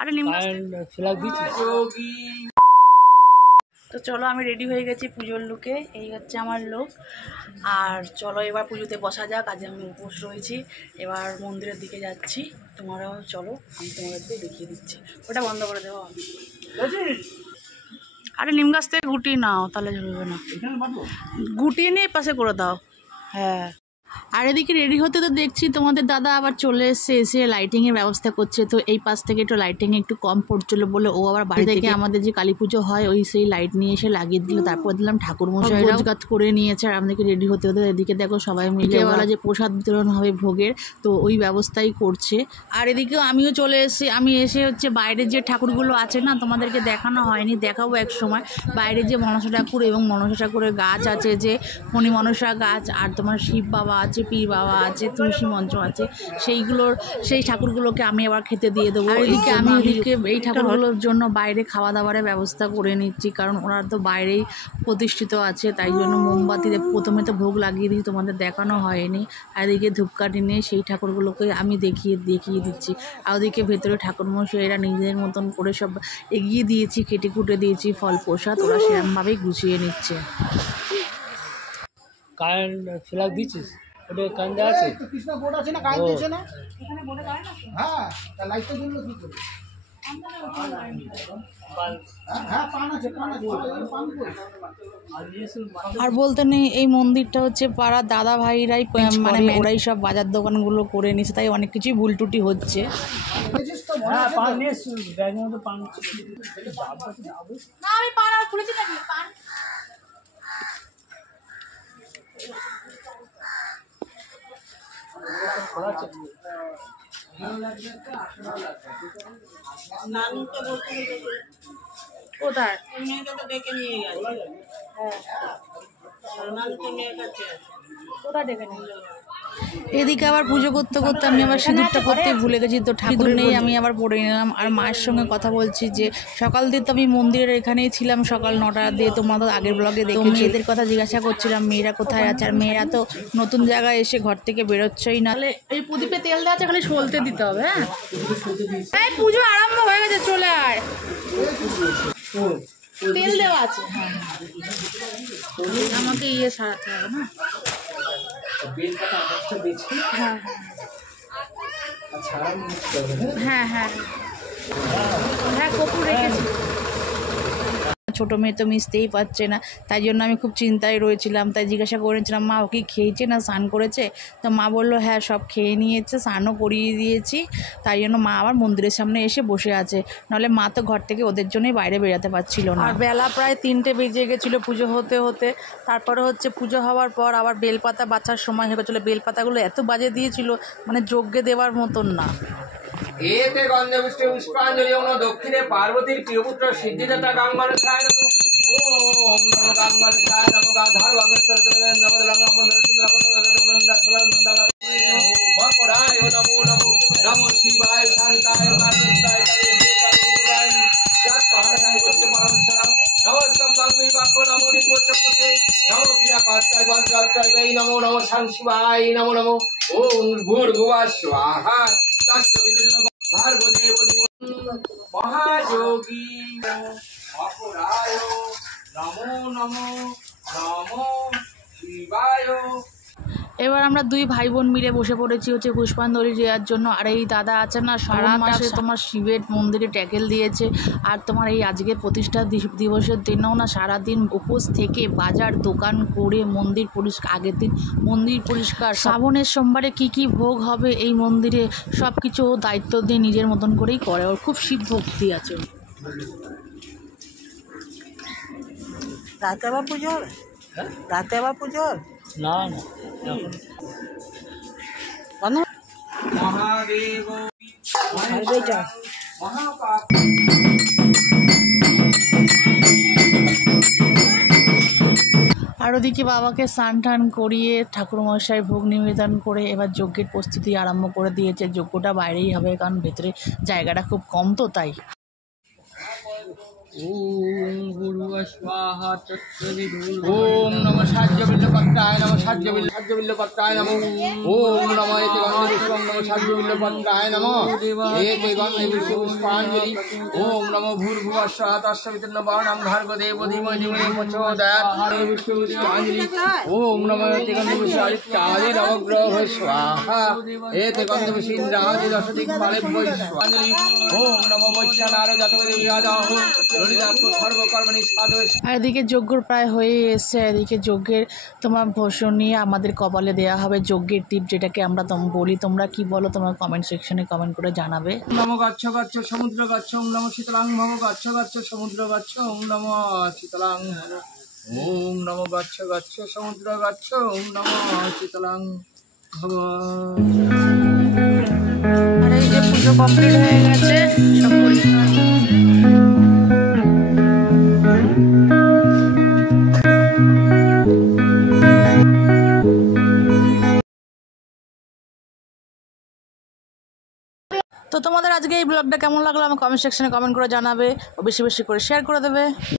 আরে তো চলো আমি রেডি হয়ে গেছি পুজোর লুকে। এই হচ্ছে আমার লুক। আর চলো এবার পুজোতে বসা যাক। আজ আমি উপোস রয়েছি। এবার মন্দিরের দিকে যাচ্ছি। তোমরাও চলো, আমি তোমাদেরকে দেখিয়ে দিচ্ছি। ওটা বন্ধ করে দেবো। আরে নিম গাছ থেকে গুটিয়ে নাও, তাহলে ঝরবে না। গুটিয়ে নিয়ে পাশে করে দাও। হ্যাঁ। আর এদিকে রেডি হতে তো দেখছি তোমাদের দাদা আবার চলে এসে লাইটিংয়ের ব্যবস্থা করছে। তো এই পাশ থেকে একটু লাইটিং একটু কম পড়ছিল বলে ও আবার বাড়ি থেকে আমাদের যে কালী পুজো হয় ওই সেই লাইট নিয়ে এসে লাগিয়ে দিল। তারপর দিলাম ঠাকুর মশাইরা গাছ করে নিয়েছে। আর আমাদেরকে রেডি হতে হতে এদিকে দেখো সবাই মিলে বলা যে প্রসাদ বিতরণ হবে ভোগের, তো ওই ব্যবস্থাই করছে। আর এদিকেও আমিও চলে এসেছি। আমি এসে হচ্ছে বাইরের যে ঠাকুরগুলো আছে না, তোমাদেরকে দেখানো হয়নি, দেখাবো এক সময়। বাইরে যে মনসা ঠাকুর এবং মনসা ঠাকুরের গাছ আছে, যে ফণি মনসা গাছ, আর তোমার শিব বাবা আছে, পীর বাবা আছে, তুলসী মঞ্চ আছে, সেই ঠাকুরগুলোকে আমি আবার খেতে দিয়ে দেবো। এদিকে আমি এই ঠাকুরগুলোর জন্য বাইরে খাওয়া দাওয়ারের ব্যবস্থা করে নিচ্ছি, কারণ ওরা তো বাইরেই প্রতিষ্ঠিত আছে। তাই জন্য মোমবাতিতে প্রথমে তো ভোগ লাগিয়ে দিই, তোমাদের দেখানো হয়নি। আর এদিকে ধূপকাঠি নিয়ে সেই ঠাকুরগুলোকে আমি দেখিয়ে দিচ্ছি। আর ওদিকে ভেতরে ঠাকুরমশাইরা নিজেদের মতন করে সব এগিয়ে দিয়েছি, কেটে কুটে দিয়েছি ফল প্রসাদ, ওরা সেরকমভাবেই গুছিয়ে নিচ্ছে। কারেন্ট ফ্ল্যাগ দিচ্ছিস? ওটা কারেন্ট আছে? কৃষ্ণ বোর্ড আছে না, কারেন্ট দিয়েছে না? এখানে বোর্ডে কারেন্ট আছে? হ্যাঁ, তা লাইটটা জ্বললো কি করে? আর বলতে নেই, এই মন্দিরটা হচ্ছে পাড়ার দাদা ভাইরাই মানে ওরাই সব বাজার দোকানগুলো করে নিছে, তাই অনেক কিছুই ভুল টুটি হচ্ছে। কোথায় ডেকে নিয়ে গেছে? কোথায় ডেকে নিয়ে? এদিকে আবার পুজো করতে করতে আমি আবার সিঁদুরটা করতে ভুলে গেছি, তো ঠাকুর নেই, আমি আবার পড়ে নিলাম। আর মায়ের সঙ্গে কথা বলছি যে সকাল দিয়ে তো আমি মন্দিরের এখানেই ছিলাম, সকাল 9টা দিয়ে। তোমাদের আগের ব্লগে দেখে মেয়েদের কথা জিজ্ঞাসা করছিলাম মেয়েরা কোথায় আছে। আর মেয়েরা তো নতুন জায়গায় এসে ঘর থেকে বেরোচ্ছই না। এই প্রদীপে তেল দেওয়া আছে, খালি সলতে দিতে হবে। হ্যাঁ, পুজো আরম্ভ হয়ে গেছে, চলে আয়। তেল দেওয়া আছে। হ্যাঁ, আমাকে সারাতে হবে না? হ্যাঁ হ্যাঁ হ্যাঁ, কপুর রেখেছি। ছোট মেয়ে তো মিশতেই পারছে না, তাই জন্য আমি খুব চিন্তায় রয়েছিলাম। তাই জিজ্ঞাসা করেছিলাম মা ও কি খেয়েছে না স্নান করেছে? তো মা বললো হ্যাঁ সব খেয়ে নিয়েছে, স্নানও করিয়ে দিয়েছি। তাই জন্য মা আবার মন্দিরের সামনে এসে বসে আছে, নাহলে মা তো ঘর থেকে ওদের জন্যই বাইরে বেরোতে পারছিল না। আর বেলা প্রায় 3টে বেজে গেছিলো পুজো হতে হতে। তারপরে হচ্ছে পুজো হওয়ার পর আবার বেলপাতা বাঁচার সময় হয়ে গেছিলো। বেলপাতাগুলো এত বাজে দিয়েছিল, মানে যজ্ঞে দেওয়ার মতন না। এতে গন্ধপুষ্টে পুষ্পাঞ্জলি ওম দক্ষিণে পার্বতীর প্রিয়পুত্র সিদ্ধিদাতা গাঙ্গলসায় নমঃ। ওম নমো গাঙ্গলসায় নমঃ। গাধার বাগস্তর তরবেন নমঃ লঙ্গমন্দর সুন্দর প্রসাদ নন্দন নন্দন ভকরায় নমো নমো। নমো শিবায় শান্তায় কারণায় কারে কারণায় যাত পাহাড়ায় করতে পরমেশ্বর। নমো সম্মাঙ্গি বাক্য নমো দিব্যচক্ষুতে। নমো পিতা পাস্তায় বজ্রাস্তায় এই নমো নমো শান শিবায় নমো নমো। ওম ভূর্ভুবঃ স্বাহা। মহাযোগী অপরায় নমো নমো নমো শিবায়। এবার আমরা 2 ভাই বোন মিলে বসে পড়েছি হচ্ছে পুষ্পাঞ্জলি দেওয়ার জন্য। আর এই দাদা আছে না, সারা মাসে তোমার শিবের মন্দিরে ট্যাকেল দিয়েছে। আর তোমার এই আজকে প্রতিষ্ঠা দিবসের দিনেও না সারাদিন উপোস থেকে বাজার দোকান করে মন্দির পরিষ্কার, আগের দিন মন্দির পরিষ্কার, শ্রাবণের সোমবারে কি কি ভোগ হবে এই মন্দিরে সব কিছু ও দায়িত্ব দিয়ে নিজের মতন করেই করে। ওর খুব শিব ভক্তি আছে। রাতে আবার পুজো হবে? রাতে আবার পুজো হবে? না না, মহাদেব মহাপাপ। আর ওদিকে বাবাকে স্নান টান করিয়ে ঠাকুরমশাই ভোগ নিবেদন করে এবার যজ্ঞের প্রস্তুতি আরম্ভ করে দিয়েছে। যজ্ঞটা বাইরেই হবে, কারণ ভেতরে জায়গাটা খুব কম, তো তাই। ওম গুরু স্বাহা তৎসবিদুর ওম নমঃ সাহায্যবিল্লপত্রায় নমঃ সাহায্যবিল্লপত্রায় নমঃ ওম নমঃ এতে গন্ধে পুষ্পং নমঃ সাহায্যবিল্লপত্রায় নমঃ এতে গন্ধে পুষ্পাঞ্জলি ওম নমঃ ভূর্ভুবঃ স্বাহা তৎসবিতুর্নবর্ণং ভার্গদেব ধীমহি ধিমহি প্রচোদয়াৎ পুষ্পাঞ্জলি ওম নমঃ এতে গন্ধে পুষ্পাঞ্জলি নবগ্রহ স্বাহা এতে গন্ধে পুষ্পিন্দ্রাদি দশদিক্পালেভ্যো স্বাঞ্জলি ওম নমঃ বৈশ্যানার জাতবেদে বিরাজাহ সর্বকর্মণি সাধু। আর এদিকে যজ্ঞর প্রায় হয়ে এসছে। এদিকে যজ্ঞের তোমার ভোষণ নিয়ে আমাদের কপালে দেওয়া হবে যজ্ঞের টিপ, যেটাকে আমরা বলি। তোমরা কি বলো তোমরা কমেন্ট সেকশনে কমেন্ট করে জানাবে। নম গচ্ছ গচ্ছ সমুদ্র গচ্ছ ওম নম শীতলাং ভব গচ্ছ গচ্ছ সমুদ্র গচ্ছ ওম নম শীতলাং ওম নম গচ্ছ গচ্ছ সমুদ্র গচ্ছ ওম নম শীতলাং ভব। আর এই যে পুজো কমপ্লিট হয়ে গেছে, সব পরিষ্কার। তো তোমাদের আজকে এই ব্লগটা কেমন লাগলো আমার কমেন্ট সেকশনে কমেন্ট করে জানাবে ও বেশি বেশি করে শেয়ার করে দেবে।